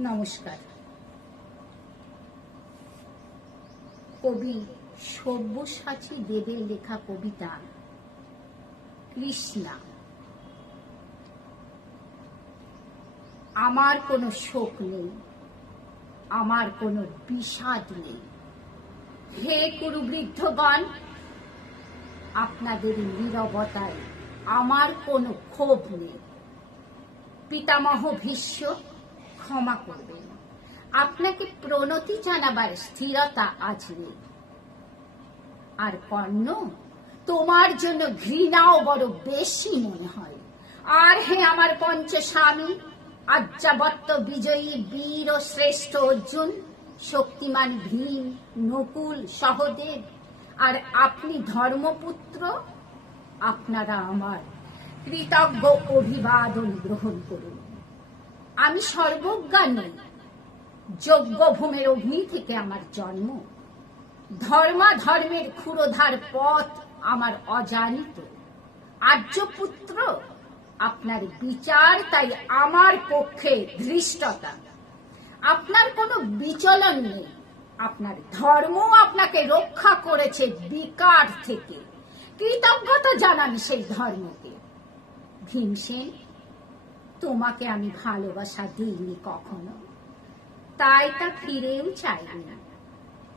নমস্কার। কবি সব্যসাচী দেবের লেখা কবিতা কৃষ্ণা। আমার কোনো শোক নেই, আমার কোনো বিষাদ নেই। হে কুরুবৃদ্ধগণ, আপনাদের নীরবতায় আমার কোনো ক্ষোভ নেই। পিতামহ ভীষ্ম, ক্ষমা করবেন, আপনাকে প্রণতি জানাবার স্থিরতা আজ নেই। আর কর্ণ, তোমার জন্য ঘৃণাও বড় বেশি মনে হয়। আর হে আমার পঞ্চস্বামী, আজ্ঞাবত্ত বিজয়ী বীর ও শ্রেষ্ঠ অর্জুন, শক্তিমান ভীম, নকুল, সহদেব, আর আপনি ধর্মপুত্র, আপনারা আমার কৃতজ্ঞ অভিবাদন গ্রহণ করুন। আমি সর্বজ্ঞা নই, যজ্ঞভূমের অগ্নি থেকে আমার জন্ম। ধর্মের ক্ষুরোধার পথ আমার অজানিত। আর্যপুত্র, আপনার বিচার তাই আমার পক্ষে ধৃষ্টতা। আপনার কোনো বিচলন নেই, আপনার ধর্ম আপনাকে রক্ষা করেছে বিকার থেকে। কৃতজ্ঞতা জানান সেই ধর্মকে। ভীমসেন, তোমাকে আমি ভালোবাসা দিইনি কখনো, তাই তা ফিরেও চাইনি না।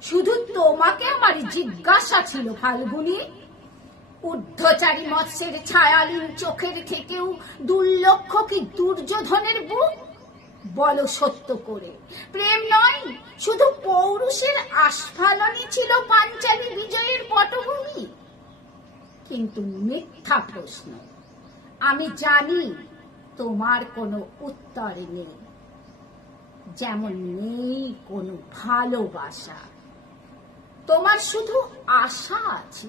শুধু তোমাকে আমার জিজ্ঞাসা ছিল ফাল্গুনী, ঊর্ধ্বচারী মৎস্যের ছায়ালীন চোখের থেকেও দুর্লক্ষ কি দুর্যোধনের বুক? বলো সত্য করে, প্রেম নয়, শুধু পৌরুষের আস্ফালনই ছিল পাঞ্চালী বিজয়ের পটভূমি? কিন্তু মিথ্যা প্রশ্ন। আমি জানি তোমার কোনো উত্তর নেই, যেমন নেই কোনো ভালোবাসা। তোমার শুধু আশা আছে।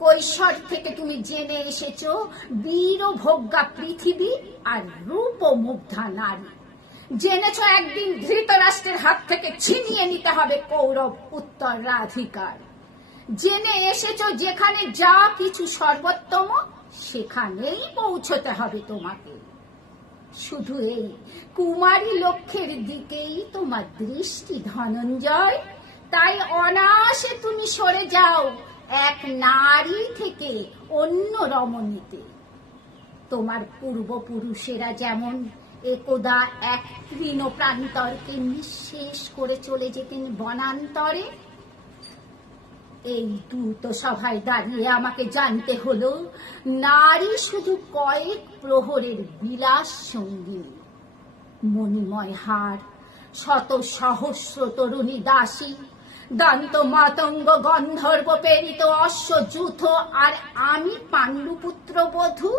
কৈশোর থেকে তুমি জেনে এসেছো বীর ও ভোগ্যা পৃথিবী আর রূপ ও মুগ্ধা নারী। জেনেছো একদিন ধৃতরাষ্ট্রের হাত থেকে ছিনিয়ে নিতে হবে কৌরব উত্তরাধিকার। জেনে এসেছো যেখানে যা কিছু সর্বোত্তম, সেখানেই পৌঁছতে হবে তোমাকে। শুধু এই কুমারী লক্ষ্যের দিকেই তোমার দৃষ্টি ধনঞ্জয়, তাই অনায়াসে তুমি সরে যাও এক নারী থেকে অন্য রমণীতে। তোমার পূর্বপুরুষেরা যেমন একদা এক তৃণ প্রান্তরকে নিঃশেষ করে চলে যেতেন বনান্তরে, এই দ্রুত সভায় দাঁড়িয়ে আমাকে জানতে হলো নারী শুধু কয়েক প্রহরের বিলাস সঙ্গী। মণিময় হার, শত সহস্র তরুণী দাসী, দন্ত মাতঙ্গ গন্ধর্ব প্রেরিত অশ্বযূথ, আর আমি পাণ্ডুপুত্র বধূ,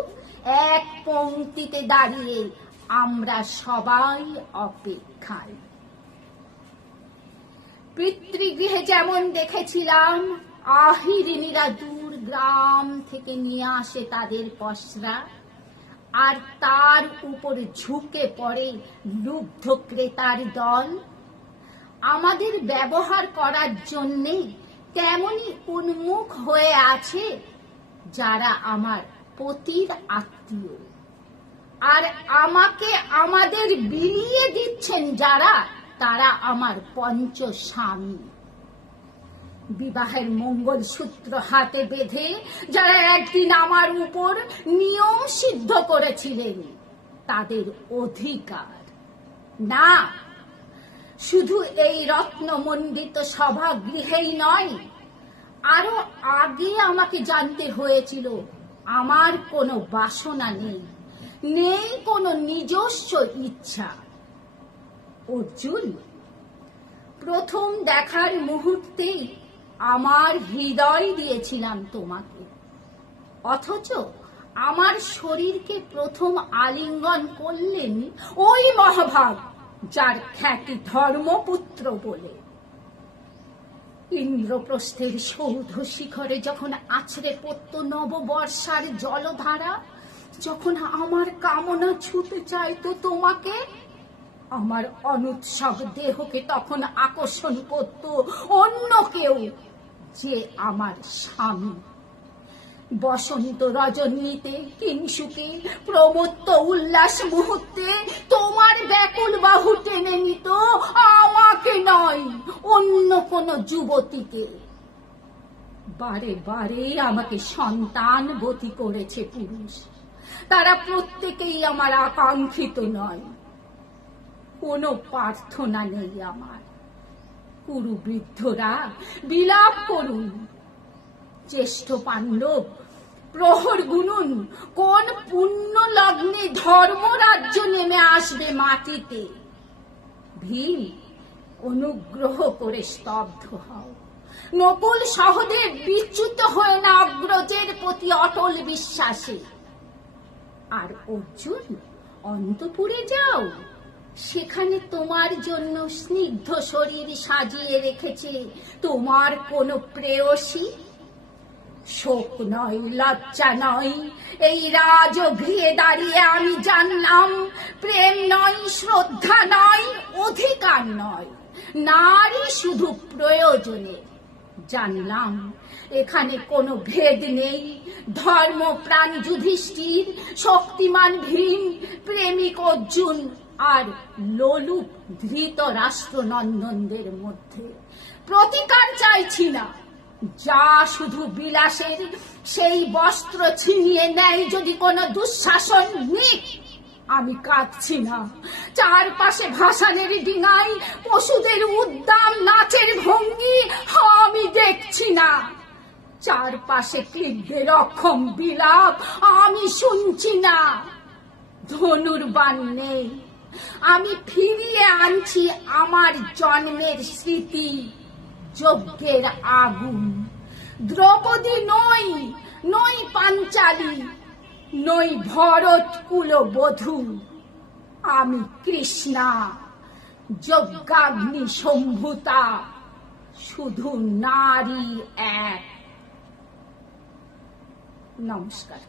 এক পংক্তিতে দাঁড়িয়ে আমরা সবাই অপেক্ষায়। পিতৃগৃহে যেমন দেখেছিলাম আহিরিনীরা দূর গ্রাম থেকে নিয়ে আসে তাদের পসরা, আর তার উপর ঝুঁকে পড়ে লুব্ধ ক্রেতার দল। আমাদের ব্যবহার করার জন্যে তেমনি উন্মুখ হয়ে আছে যারা আমার পতির আত্মীয়, আর আমাকে আমাদের বিলিয়ে দিচ্ছেন যারা, তারা আমার পঞ্চস্বামী। বিবাহের মঙ্গলসূত্র হাতে বেঁধে যারা একদিন আমার উপর নিয়ম সিদ্ধ করেছিলেন, তাদের অধিকার না। শুধু এই রত্নমণ্ডিত সভাগৃহেই নয়, আরো আগে আমাকে জানতে হয়েছিল আমার কোনো বাসনা নেই, নেই কোনো নিজস্ব ইচ্ছা। অর্জুন, প্রথম দেখার মুহূর্তেই আমার হৃদয় দিয়েছিলাম তোমাকে, অথচ আমার শরীরকে প্রথম আলিঙ্গন করলেন ওই মহাভাগ যার খ্যাতি ধর্মপুত্র বলে। ইন্দ্রপ্রস্থের সৌধ শিখরে যখন আছড়ে পড়ত নববর্ষার জলধারা, যখন আমার কামনা ছুতে চাইতো তোমাকে, আমার অনুৎসব দেহকে তখন আকর্ষণ করত অন্য কেউ, যে আমার স্বামী। বসন্ত রজনীতে, কিংসুকে, প্রমত্ত উল্লাস মুহূর্তে তোমার ব্যাকুল বাহু টেনে নিত আমাকে নয়, অন্য কোন যুবতীকে। বারে বারে আমাকে সন্তানবতী করেছে পুরুষ, তারা প্রত্যেকেই আমার আকাঙ্ক্ষিত নয়। কোনো প্রার্থনা নেই আমার। কুরু বৃদ্ধরা বিলাপ করুন, জ্যেষ্ঠ পাণ্ডব প্রহর গুনুন, কোন পুণ্য লগ্নে ধর্মরাজ্য নেমে আসবে মাটিতে। ভীম, অনুগ্রহ করে স্তব্ধ হও। নকুল সহদেব বিচ্যুত হয়ে না অগ্রজের প্রতি অটল বিশ্বাসে। আর অর্জুন, অন্তপুরে যাও, সেখানে তোমার জন্য স্নিগ্ধ শরীর সাজিয়ে রেখেছে তোমার কোন প্রেয়সী। শোক নয়, লজ্জা নয়, এই রাজগৃহে দাঁড়িয়ে আমি জানলাম প্রেম নয়, শ্রদ্ধা নয়, অধিকার নয়, নারী শুধু প্রয়োজনে। জানলাম এখানে কোনো ভেদ নেই। ধর্মপ্রাণ যুধিষ্ঠির, শক্তিমান ভীম, প্রেমিক অর্জুন আর লোলুপ ধৃতরাষ্ট্রনন্দনদের মধ্যে প্রতিকার চাইছি না। যা শুধু বিলাসের, সেই বস্ত্র ছিনিয়ে নেয় যদি কোনো দুঃশাসন নিক। আমি কাঁদছি না। চারপাশে ভাসানের ডিঙায় পশুদের উদ্দাম নাচের ভঙ্গি আমি দেখছি না। চারপাশে ক্লিবদের অক্ষম বিলাপ আমি শুনছি না। ধনুর্বাণ নেই, আমি ফিরিয়ে আনছি আমার জন্মের স্মৃতি, যজ্ঞের আগুন। দ্রৌপদী নই, নই পাঞ্চালী, নই ভরত কুলবধূ। আমি কৃষ্ণা, যজ্ঞাগ্নি সম্ভূতা, শুধু নারী এক। নমস্কার।